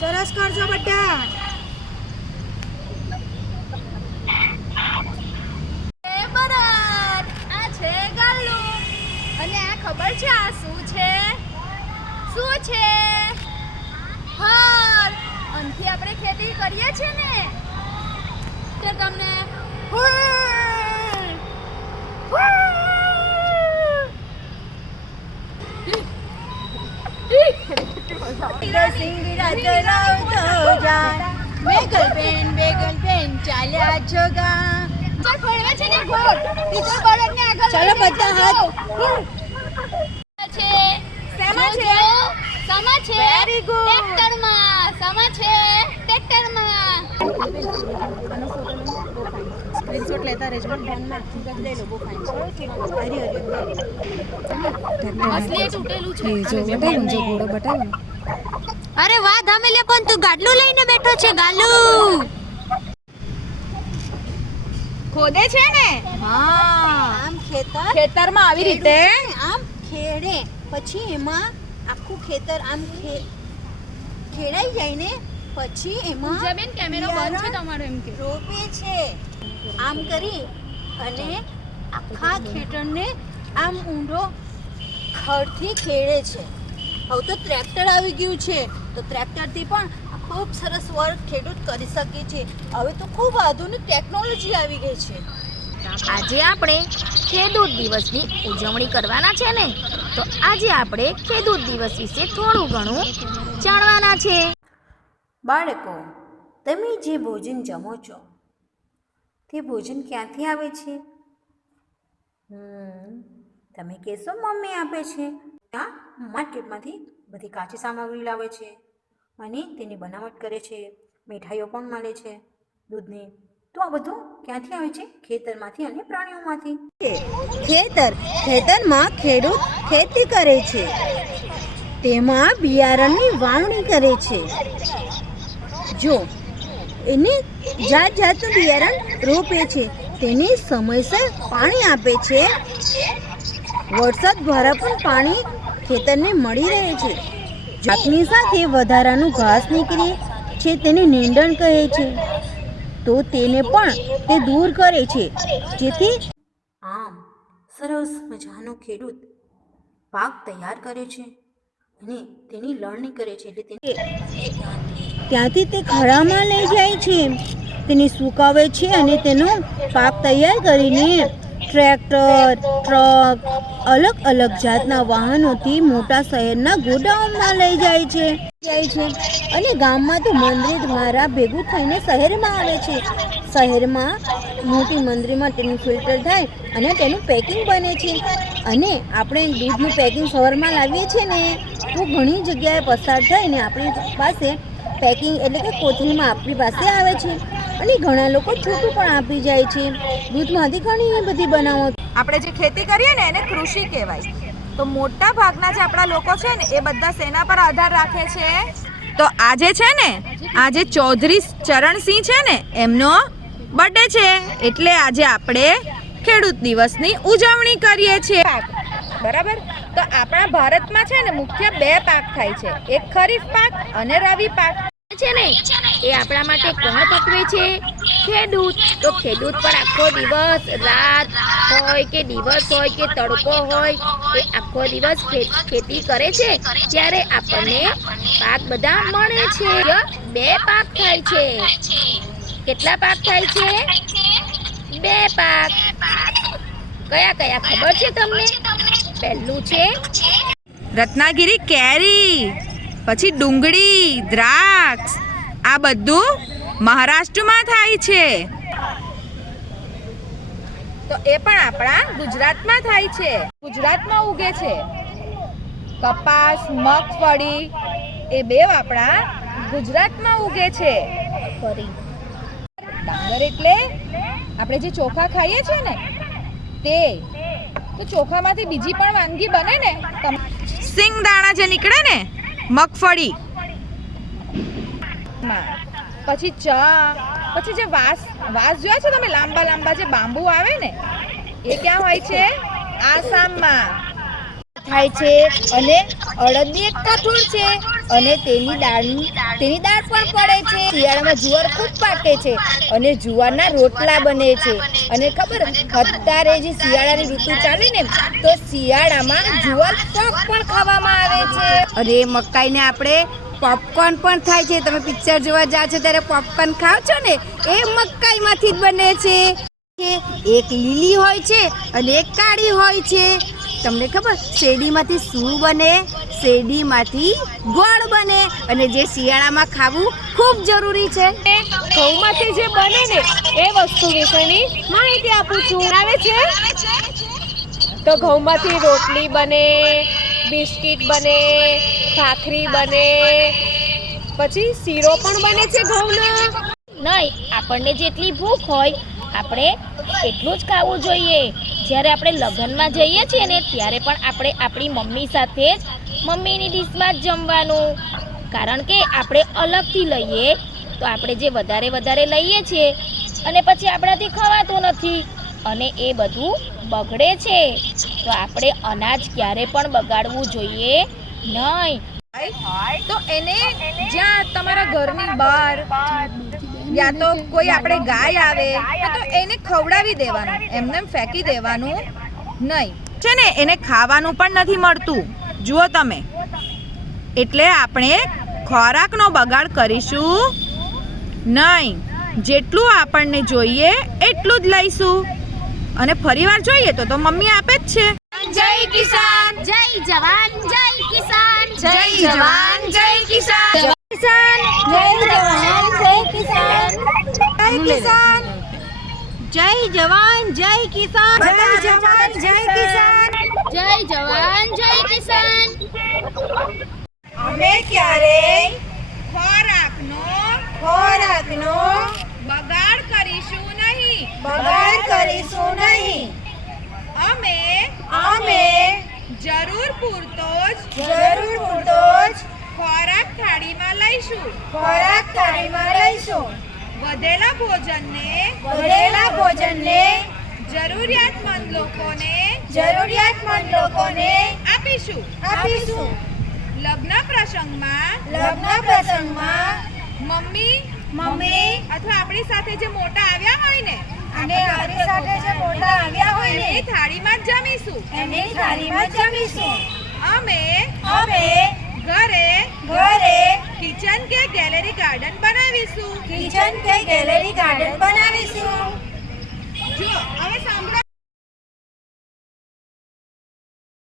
સરસ કરજો બધા. એ બરાબર. આ છે ગાલ્લુ. અને આ ખબર છે આ શું છે? શું છે? હળ. આનથી આપણે ખેતી કરીએ છીએ ને. તે તમને ચાલ્યા જગા. ચાલ ફરવા છે ને ઘોડ. ટીચર બળદને આગળ ચાલો બધા હાથ. છે. શેમાં છે? સામા છે. Very good. ટ્રેક્ટરમાં. સામા છે. ટ્રેક્ટરમાં. સ્ક્રીનશોટ લેતા રહેજો. ધ્યાનમાં લઈ લો. બહુ ફાઇન છે. હરી અસલી તૂટેલું છે. જો બતાવો જો ઘોડો બતાવો. અરે વાહ ધમેલિયા, પણ તું ગાડલું લઈને બેઠો છે. ગાલુ ખોદે છે ને. હા, આમ ખેતરમાં આવી રીતે આમ ખેડે, પછી એમાં આખું ખેતર આમ ખેડાઈ જાય ને પછી એમાં જમીન કેમેરો બંધ છે તમારો એમ કે રોપે છે. આમ કરી અને આખા ખેતરને આમ ઊંડો ખડથી ખેડે છે. હવે તો ટ્રેક્ટર આવી ગયું છે, તો ટ્રેક્ટરથી પણ ખૂબ સરસ વર્ક ખેડૂત કરી શકે છે. હવે તો ખૂબ આધુનિક ટેકનોલોજી આવી ગઈ છે. આજે આપણે ખેડૂત દિવસની ઉજવણી કરવાના છે ને, તો આજે આપણે ખેડૂત દિવસ વિશે થોડું ઘણું જાણવાના છે. બાળકો, તમે જે ભોજન જમો છો તે ભોજન ક્યાંથી આવે છે? તમે કહેશો મમ્મી આપે છે. ત્યાં માર્કેટમાંથી બધી કાચી સામગ્રી લાવે છે અને તેની બનાવટ કરે છે. મીઠાઈઓ પણ મળે છે દૂધની. તો આ બધું ક્યાંથી આવે છે? ખેતરમાંથી અને પ્રાણીઓમાંથી. ખેતરમાં ખેડૂત ખેતી કરે છે. તેમાં બિયારણની વાવણી કરે છે. જો એને જાત જાતનું બિયારણ રોપે છે, તેને સમયસર પાણી આપે છે. વરસાદ દ્વારા પણ પાણી ખેતરને મળી રહે છે. પાકની સાથે વધારાનું ઘાસ નીકળે છે, તેને નીંદણ કહે છે, તો તેને પણ તે દૂર કરે છે. જેથી આમ સરસ મજાનો ખેડૂત પાક તૈયાર કરે છે અને તેની લણણી કરે છે. એટલે ત્યાંથી તે ખળામાં લઈ જાય છે, તેને સુકાવે છે અને તેનો પાક તૈયાર કરીને ટ્રેક્ટર, ટ્રક, અલગ અલગ જાતના વાહનોથી મોટા શહેરના ગોડાઉનમાં લઈ જાય છે અને ગામમાં તો મંદિર દ્વારા ભેગું થઈને શહેરમાં આવે છે. શહેરમાં મોટી મંદિરમાં તેનું ફિલ્ટર થાય અને તેનું પેકિંગ બને છે. અને આપણે દૂધનું પેકિંગ સવારમાં લાવીએ છીએ ને, તો ઘણી જગ્યાએ પસાર થઈને આપણી પાસે પેકિંગ એટલે કે કોથળીમાં આપણી પાસે આવે છે અને ઘણા લોકો છૂટું પણ આપી જાય છે. દૂધમાંથી ઘણી બધી બનાવો. આપણે જે ખેતી કરીએ ને એને કૃષિ કહેવાય. તો મોટા ભાગના જે આપણા લોકો છે ને એ બધા સેના પર આધાર રાખે છે. તો આજે છે ને, આજે ચૌધરી ચરણસિંહ છે ને એમનો બર્થડે છે, એટલે આજે આપણે ખેડૂત દિવસની ઉજવણી કરીએ છીએ. બરાબર. તો આપણા ભારતમાં છે ને મુખ્ય 2 પાક થાય છે, એક ખરીફ પાક અને રવિ પાક છે ને એ આપણા માટે કોણ પકવે છે? ખેડૂત. તો ખેડૂત પર આખો દિવસ રાત હોય કે દિવસ હોય કે તડકો હોય, એ આખો દિવસ ખેતી કરે છે, ત્યારે આપણને પાક બધા મળે છે. 2 પાક થાય છે. કેટલા પાક થાય છે? 2 પાક. કયા કયા ખબર છે તમને? પહેલું છે રત્નાગીરી કેરી, પછી ડુંગળી, દ્રાક્ષ, આ બધું મહારાષ્ટ્રમાં થાય છે. તો એ પણ આપણા ગુજરાતમાં થાય છે. ગુજરાતમાં ઉગે છે. કપાસ, મગફળી એ 2 આપણા ગુજરાતમાં ઉગે છે. ડાંગર એટલે આપણે જે ચોખા ખાઈએ છીએ ને તે. તો ચોખામાંથી બીજી પણ વાનગી બને ને, સિંગદાણા જે નીકળે ને, મગફળી, પછી ચા, પછી જે વાસ જોયા છે તમે, લાંબા લાંબા જે બાંબુ આવે ને, એ ક્યાં હોય છે? આસામમાં થાય છે. અને અડદની એક કઠોળ છે અને તેની દાળ પણ પડે છે. શિયાળામાં જુવાર ખૂબ પાકે છે અને જુવારના રોટલા બને છે. અને ખબર અત્યારે જે શિયાળાની ઋતુ ચાલે ને તો શિયાળામાં જુવાર પાક પણ ખાવામાં આવે છે. અને મકાઈને આપણે પોપકોર્ન પણ થાય છે. તમે પિક્ચર જોવા જાઓ છો ત્યારે પોપકોર્ન ખાવ છો ને એ મકાઈમાંથી જ બને છે. એક લીલી હોય છે અને એક કાળી હોય છે. તમને ખબર શેરડીમાંથી શું બને? શેરડીમાંથી ગોળ બને અને જે શિયાળામાં ખાવું ખૂબ જરૂરી છે. ઘઉંમાંથી જે બને ને એ વસ્તુ વિશેની માહિતી આપું છું. આવે છે તો ઘઉંમાંથી રોટલી બને, બિસ્કિટ બને, ભાખરી બને, પછી શીરો પણ બને છે ઘઉંનો. નહીં, આપણને જેટલી ભૂખ હોય આપણે એટલું જ ખાવું જોઈએ. જ્યારે આપણે લગ્નમાં જઈએ છીએ ને ત્યારે પણ આપણે આપણી મમ્મી સાથે જ મમ્મીની ડીશમાં જ જમવાનું. કારણ કે આપણે અલગથી લઈએ તો આપણે જે વધારે લઈએ છીએ અને પછી આપણાથી ખવાતું નથી અને એ બધું બગડે છે. તો આપણે અનાજ ક્યારે પણ બગાડવું જોઈએ નહીં. તો એને જ્યાં તમારા ઘરની બહાર યા તો કોઈ આપણે ગાય આવે તો એને ખવડાવી દેવાનું, એમને ફેંકી દેવાનું નહીં. છે ને એને ખાવાનું પણ નથી મળતું જુઓ તમે. એટલે આપણે ખોરાકનો બગાડ કરીશું નહીં. જેટલું આપણને જોઈએ એટલું જ લઈશું અને ફરીવાર જોઈએ તો મમ્મી આપે જ છે. જય કિસાન, જય જવાન, જય કિસાન, જય જવાન, જય કિસાન, જય જવાન જય કિસાન, જય કિસાન, જય જવાન જય કિસાન, જય જવાન જય કિસાન, જય જવાન, જય કિસાન. અમે ક્યારેય ખોરાકનો બગાડ કરીશું નહીં. અમે જરૂર પૂરતો જ ખોરાક થાળીમાં લઈશું. વધેલા ભોજનને જરૂરિયાતમંદ લોકોને આપીશું. લગ્ન પ્રસંગમાં મમ્મી અથવા આપણી સાથે જે મોટા આવ્યા હોય ને એમની થાળીમાં જ જમીશું. અમે ઘરે કિચન કે ગેલેરી ગાર્ડન બનાવીશું. જો હવે સાંભળો.